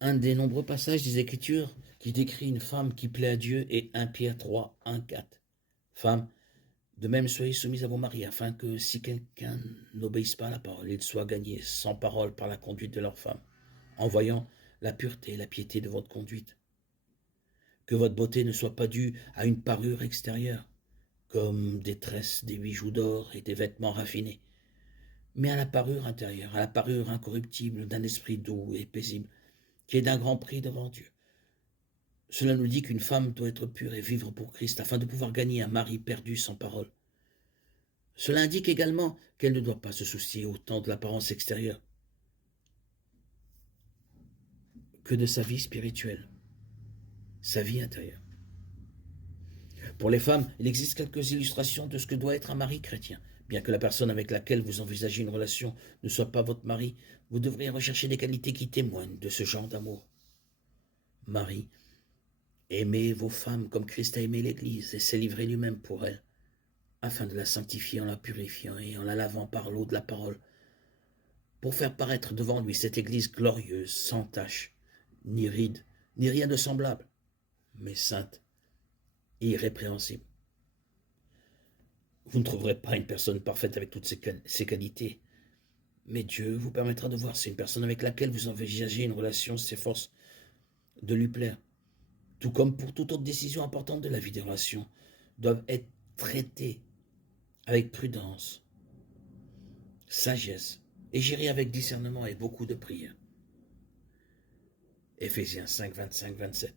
Un des nombreux passages des Écritures qui décrit une femme qui plaît à Dieu est 1 Pierre 3, 1, 4. Femme, de même soyez soumise à vos maris, afin que si quelqu'un n'obéisse pas à la parole, il soit gagné sans parole par la conduite de leur femme, en voyant la pureté et la piété de votre conduite. Que votre beauté ne soit pas due à une parure extérieure, comme des tresses, des bijoux d'or et des vêtements raffinés, mais à la parure intérieure, à la parure incorruptible d'un esprit doux et paisible, qui est d'un grand prix devant Dieu. Cela nous dit qu'une femme doit être pure et vivre pour Christ afin de pouvoir gagner un mari perdu sans parole. Cela indique également qu'elle ne doit pas se soucier autant de l'apparence extérieure que de sa vie spirituelle, sa vie intérieure. Pour les femmes, il existe quelques illustrations de ce que doit être un mari chrétien. Bien que la personne avec laquelle vous envisagez une relation ne soit pas votre mari, vous devriez rechercher des qualités qui témoignent de ce genre d'amour. Marie, aimez vos femmes comme Christ a aimé l'Église et s'est livré lui-même pour elle, afin de la sanctifier en la purifiant et en la lavant par l'eau de la parole, pour faire paraître devant lui cette Église glorieuse, sans tache, ni ride, ni rien de semblable, mais sainte et irrépréhensible. Vous ne trouverez pas une personne parfaite avec toutes ces qualités, mais Dieu vous permettra de voir si une personne avec laquelle vous envisagez une relation s'efforce de lui plaire, tout comme pour toute autre décision importante de la vie des relations, doivent être traitées avec prudence, sagesse et gérées avec discernement et beaucoup de prière. Éphésiens 5, 25, 27.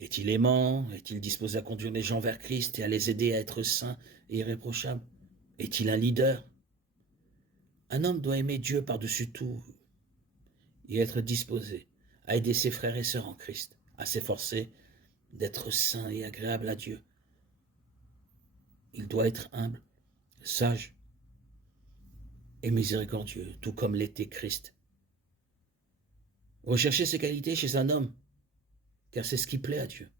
Est-il aimant? Est-il disposé à conduire les gens vers Christ et à les aider à être saints et irréprochables? Est-il un leader? Un homme doit aimer Dieu par-dessus tout et être disposé à aider ses frères et sœurs en Christ, à s'efforcer d'être saint et agréable à Dieu. Il doit être humble, sage et miséricordieux, tout comme l'était Christ. Recherchez ces qualités chez un homme, car c'est ce qui plaît à Dieu.